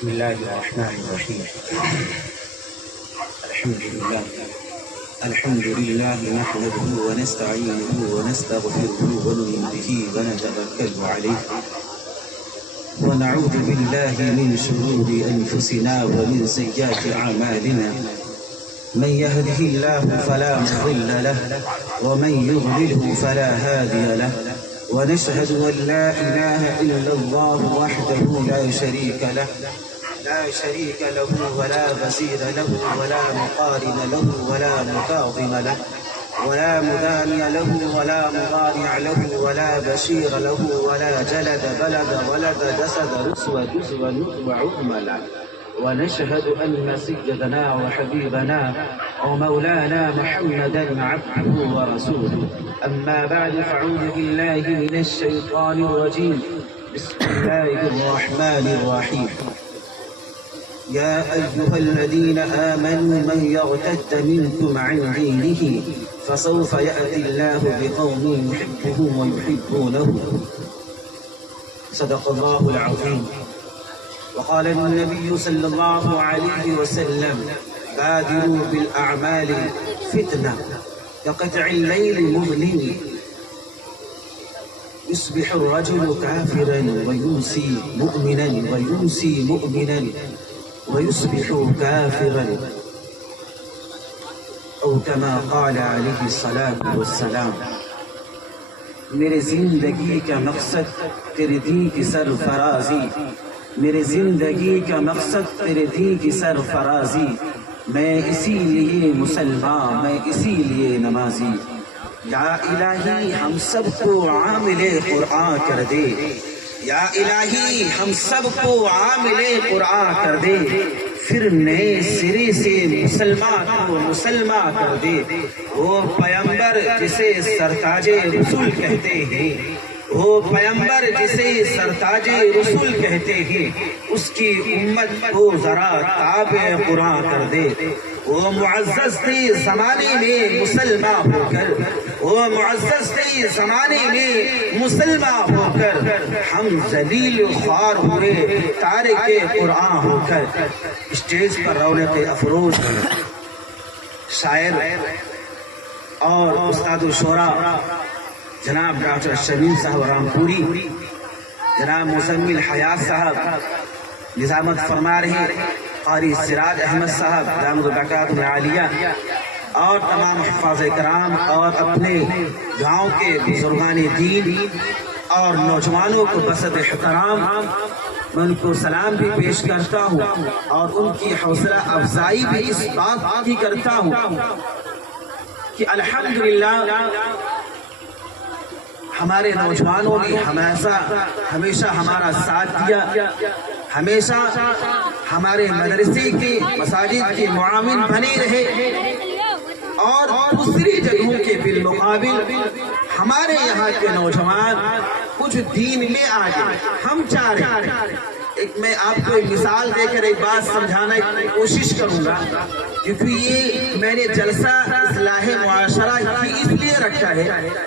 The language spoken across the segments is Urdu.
بسم الله الرحمن الرحيم. الحمد لله نحمده ونستعينه ونستغفره ونؤمن به ونتوكل عليه ونعوذ بالله من شرور أنفسنا ومن سيئات أعمالنا. من يهده الله فلا مضل له ومن يضلله فلا هادي له، ونشهد أن لا إله إلا الله وحده لا شريك له ولا وزير له ولا مقارن له ولا مكاظم له ولا مداني له ولا مضارع له ولا بشير له ولا جلد بلد ولد جسد رسوى جزوى نطبع أملا. ونشهد أن سيدنا وحبيبنا ومولانا محمدا عبده ورسوله. أما بعد فأعوذ بالله من الشيطان الرجيم. بسم الله الرحمن الرحيم. يا أيها الذين آمنوا من يرتد منكم عن دينه فسوف يأتي الله بقوم يحبهم ويحبونه. صدق الله العظيم. وقال النبي صلى الله عليه وسلم: بادروا بالأعمال فتنة كقطع الليل المظلم، يصبح الرجل كافرا ويمسي مؤمنا ويصبح كافرا، او كما قال علیہ الصلاۃ والسلام. میرے زندگی کا مقصد تیرے دین کی سرفرازی، میرے زندگی کا مقصد تیرے دین کی سرفرازی. میں اسی لیے مسلمان، میں اسی لیے نمازی. یا الہی ہم سب کو عامل قرآن کر دے، یا الہی ہم سب کو عامل قرآن کر دے، پھر نئے سرے سے مسلمان کو مسلمان کر دے. وہ پیمبر جسے سرتاج رسول کہتے ہیں، وہ پیمبر جسے سرتاج رسول کہتے ہیں، اس کی امت کو ذرا تابع قرآن کر دے. وہ معزز تھے زمانے میں مسلمان ہو کر، وہ معزز تھے زمانے میں مسلمان ہو کر، ہم ذلیل خوار ہوئے تارک قرآن ہو کر. اسٹیج پر رونق افروز شاعر اور استاد الشعراء جناب ڈاکٹر شمیم صاحب رامپوری، جناب مزمل حیات صاحب نظامت فرما رہے، قاری سراج احمد صاحب دامت برکات عالیہ، اور تمام حفاظ کرام اور اپنے گاؤں کے بزرگان دین اور نوجوانوں کو بسط احترام میں ان کو سلام بھی پیش کرتا ہوں، اور ان کی حوصلہ افزائی بھی اس بات کی کرتا ہوں کہ الحمدللہ ہمارے نوجوانوں نے ہمیشہ ہمارا ساتھ دیا، ہمیشہ ہمارے مدرسے کے مساجد کے معاون بنے رہے، اور دوسری جگہوں کے بالمقابل ہمارے یہاں کے نوجوان کچھ دین میں آگے. ہم چاہ رہے ہیں، میں آپ کو ایک مثال دے کر ایک بات سمجھانا کی کوشش کروں گا، کیونکہ یہ میں نے جلسہ اصلاح معاشرہ اس لیے رکھا ہے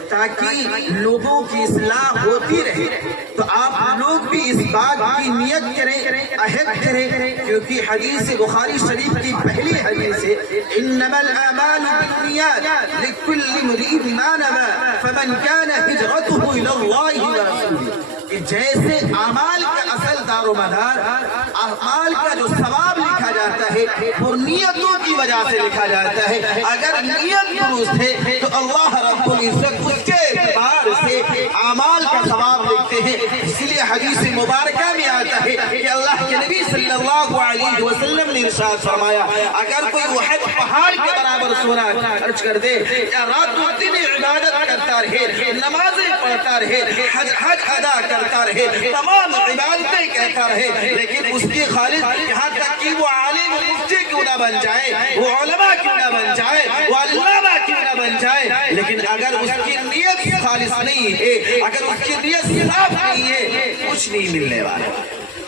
تاکہ لوگوں کی اصلاح ہوتی رہے. تو آپ لوگ بھی اس بات کی نیت کریں، عہد کریں، کیونکہ حدیث بخاری شریف کی پہلی حدیث ہے: انما الاعمال بالنیات لکل امرئ ما نوى فمن كان هجرته الى الله ورسوله. کہ جیسے اعمال کا اصل دار و مدار، اعمال کا جو ثواب لکھا جاتا ہے وہ نیتوں کی وجہ سے لکھا جاتا ہے. اگر نیت درست ہے تو اللہ رب العزت اس کے اعتبار سے اعمال کا ثواب لکھتے ہیں. اس لیے حدیث مبارکہ میں آتا ہے کہ اللہ کے نبی صلی اللہ علیہ وسلم نے ارشاد فرمایا: اگر کوئی احد پہاڑ کے برابر سونا خرچ کر دے، یا رات و دن عبادت کرتا رہے، نمازیں پڑھتا رہے، حج ادا کرتا رہے، تمام عبادتیں کہتا رہے، لیکن اس کی خالص یہاں تک کہ وہ عالم مفتی کیوں نہ بن جائے، وہ علماء کیوں نہ بن جائے، وہ علامہ کیوں نہ بن جائے، لیکن اگر اس کی نیت خالص نہیں ہے، اگر اس کی نیت صاف نہیں ہے، کچھ نہیں ملنے والا.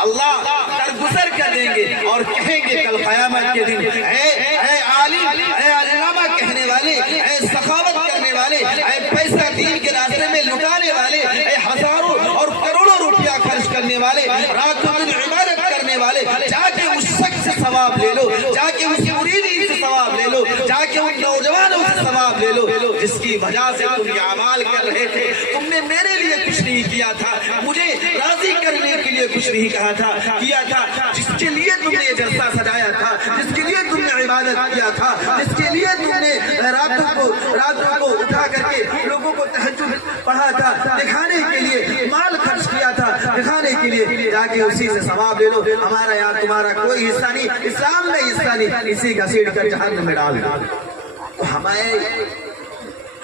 اللہ درگزر کر دیں گے اور کہیں گے کل قیامت کے دن: اے عالم، اے علامہ کہنے والے، اے سخاوت کرنے والے، اے پیسہ دین کے راستے میں لٹانے والے، اے ہزاروں اور کروڑوں روپیہ خرچ کرنے والے، رات و دن عبادت کرنے والے، ثواب لے لو، جا کے اس مریدین سے ثواب لے لو، جا کے ان نوجوانوں سے ثواب لے لو جس کی وجہ سے تم یہ اعمال کر رہے تھے۔ تم نے میرے لیے کچھ نہیں کیا تھا، مجھے راضی کرنے کے لیے کچھ نہیں کیا تھا، جس کے لیے تم نے یہ جلسہ سجایا تھا، جس کے لیے تم نے عبادت کیا تھا، جس کے لیے تم نے راتوں کو اٹھا کر کے لوگوں کو تہجد پڑھا تھا، دکھانے کے لیے مال خرچ کیا تھا، دکھانے کے لیے، جا کے اسی سے ثواب لے لو۔ ہمارا یا تمہارا کوئی حصہ نہیں، اسلام میں حصہ نہیں، اسی کا سیڑھ کر جہنم میں ڈال دو۔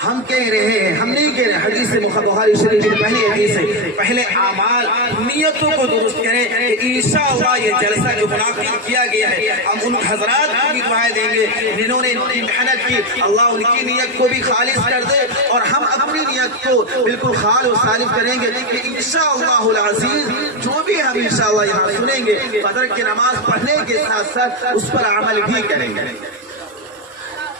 ہم کہہ رہے ہیں، ہم نہیں کہہ رہے، حدیث بخاری شریف کی پہلی حدیث ہے، پہلے اعمال نیتوں کو درست کریں کہ انشاءاللہ یہ جلسہ جو منعقد کیا گیا ہے، ہم ان حضرات کو بھی دعائیں دیں گے جنہوں نے محنت کی، اللہ ان کی نیت کو بھی خالص کر دے، اور ہم اپنی نیت کو بالکل خالص و صالح کریں گے کہ انشاءاللہ العزیز جو بھی ہم انشاءاللہ یہاں سنیں گے، فجر کی نماز پڑھنے کے ساتھ ساتھ اس پر عمل بھی کریں گے۔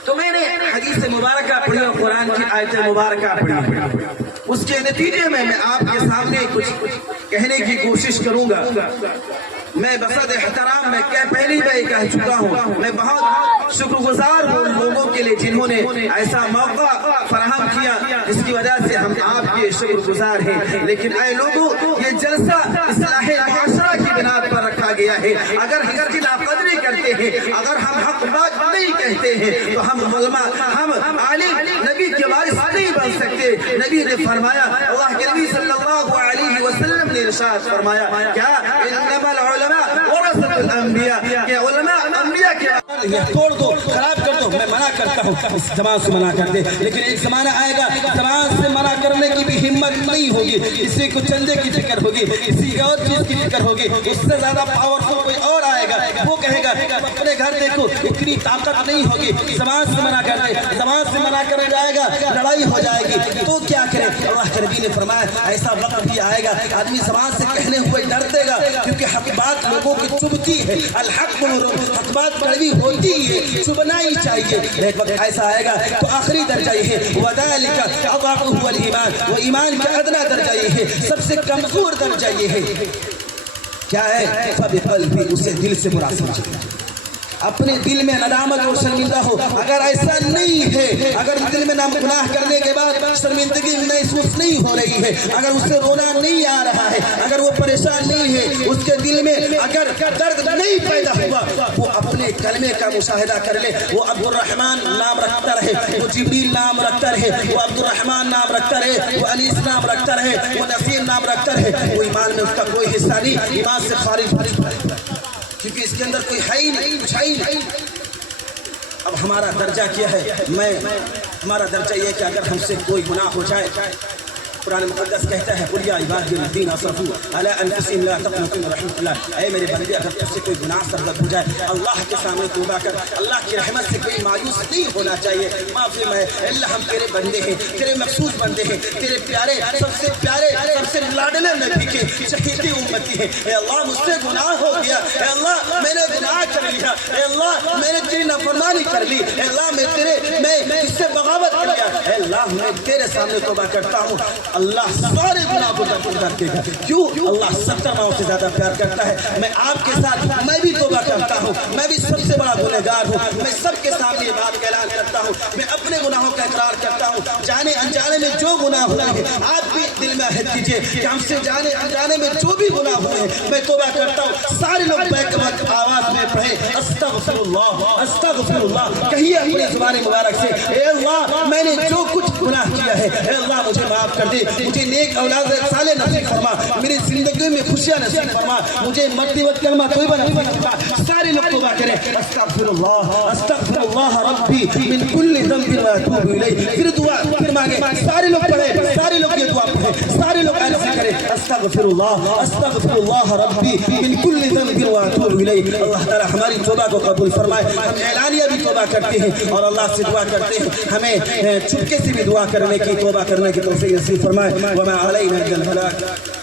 تو میں نے حدیث مبارکہ پڑھی اور قرآن کی آیت مبارکہ پڑھی، اس کے نتیجے میں آپ کے سامنے کچھ کہنے کی کوشش کروں گا۔ میں بصد احترام میں پہلی بار کہہ چکا ہوں، میں بہت شکر گزار ہوں ان لوگوں کے لیے جنہوں نے ایسا موقع فراہم کیا جس کی وجہ سے ہم آپ کے شکر گزار ہیں، لیکن اے لوگوں یہ جلسہ اصلاح معاشرہ کی بنیاد پر رکھا گیا ہے۔ اگر ہم اس کی ناقدری کرتے ہیں، اگر ہم حق بات نہیں کہتے ہیں تو ہم علماء، ہم عالم نبی کے وارث نہیں بن سکتے۔ نبی نے فرمایا، اللہ کے نبی صلی اللہ علیہ وسلم نے ارشاد فرمایا، کیا انما العلماء ورثۃ الانبیاء، کہ علماء انبیاء کے یہ توڑ دو، خراب کر دو، میں منع کرتا ہوں اس زبان سے منع کر دے، لیکن ایک زمانہ آئے گا زبان سے منع کرنے کی بھی ہمت نہیں ہوگی، کسی کو چندے کی فکر ہوگی، کسی اور چیز کی فکر ہوگی، اس سے زیادہ پاورفل کوئی اور آئے گا، وہ کہے گا اپنے گھر دیکھو اتنی طاقت نہیں ہوگی، زبان سے منع کر دے، زبان سے منع کرنے جائے گا لڑائی ہو جائے گی، تو کیا کرے؟ اللہ کے نبی نے فرمایا ایسا وقت بھی آئے گا آدمی زبان سے کہنے ہوئے ڈرتے گا، کیونکہ حق بات لوگوں کی چبھتی ہے، الحق حق بات کڑوی ہوتی ہے، چبھنا ہی چاہیے، ایک وقت ایسا آئے گا تو آخری درجہ یہ ہے وَذَلِكَ أَضْعَفُ الْإِيمَانِ، وہ ایمان کا ادنا درجہ یہ ہے، سب سے کمزور درجہ یہ ہے، کیا ہے؟ فَبِقَلْبِ، اسے دل سے برا سمجھے، اپنے دل میں ندامت اور شرمندہ ہو۔ اگر ایسا نہیں ہے، اگر دل میں گناہ کرنے کے بعد شرمندگی محسوس نہیں ہو رہی ہے، اگر اس سے رونا نہیں آ رہا ہے، اگر وہ پریشان نہیں ہے، اس کے دل میں اگر درد نہیں پیدا ہوا، وہ اپنے کلمے کا مشاہدہ کر لے، وہ عبد الرحمن نام رکھتا رہے، وہ جبریل نام رکھتا رہے، وہ عبد الرحمن نام رکھتا رہے، وہ انیس نام رکھتا رہے، وہ نصیر نام رکھتا رہے، وہ ایمان میں اس کا کوئی حصہ نہیں، ایمان سے خارج ہو چکا ہے، کیونکہ اس کے اندر کوئی ہے ہی نہیں، کچھ ہے ہی نہیں۔ اب ہمارا درجہ کیا ہے؟ ہمارا درجہ یہ ہے کہ اگر ہم سے کوئی گناہ ہو جائے، قرآن مقدس کہتا ہے قُلْ يَا عِبَادِيَ الَّذِينَ أَسْرَفُوا عَلَىٰ أَنفُسِهِمْ لَا تَقْنَطُوا مِن رَحْمَةِ اللَّهِ، اے میرے بندے اگر تجھ سے کوئی گناہ سرزد ہو جائے اللہ کے سامنے توبہ کر، اللہ کی رحمت سے کوئی مایوس نہیں ہونا چاہیے، معافی میں اللہ ہم تیرے بندے ہیں، تیرے مخصوص بندے ہیں، تیرے پیارے سب سے لاڈلے نبی کے چہیتے امتی ہیں، اے اللہ مجھ سے گناہ ہو گیا، اے اللہ میں نے گناہ کر لیا، اے اللہ میں نے تیری نافرمانی کر لی، اے اللہ میں اس سے بغاوت کر لیا، اے اللہ میں تیرے سامنے توبہ کرتا ہوں، اللہ سارے گناہ کو کر دے گا، کیوں؟ اللہ 70 ماؤں سے زیادہ پیار کرتا ہے۔ میں آپ کے ساتھ میں بھی توبہ کرتا ہوں، میں بھی سب سے بڑا گنہگار ہوں، میں سب کے سامنے یہ بات کا اعلان کرتا ہوں، میں اپنے گناہوں کا اقرار کرتا ہوں، جانے انجانے میں جو گناہ ہوئے ہیں آپ بھی دل میں عہد کیجئے کہ ہم سے جانے انجانے میں جو بھی گناہ ہوئے ہیں میں توبہ کرتا ہوں۔ سارے لوگ بیک وقت آواز میں پڑھیں استغفر اللہ استغفر اللہ، کہیے اپنی زبان مبارک سے اے اللہ میں نے جو کچھ گناہ کیا ہے اے اللہ مجھے معاف کر دے، مجھے نیک اولاد صالح نصیب فرما، میری زندگی میں خوشیاں نصیب فرما، مجھے مرتے وقت کلمہ طیبہ نصیب فرما۔ سارے لوگ توبہ کریں استغفر اللہ ربی من کل ذنب واتوب الیہ، پھر دعا پھر مانگے، سارے لوگ پڑھیں، سارے لوگ یہ دعا پڑھیں، سارے لوگ عرض کریں استغفر اللہ ربی من کل ذنب واتوب الیہ۔ اللہ تعالی ہماری توبہ کو قبول فرمائے۔ ہم اعلانیہ بھی توبہ کرتے ہیں اور اللہ سے دعا کرتے ہیں ہمیں چپکے سے بھی دعا کرنے کی توبہ کرنے کی توفیق نصیب فرمائے۔ وما علینا الا البلاغ۔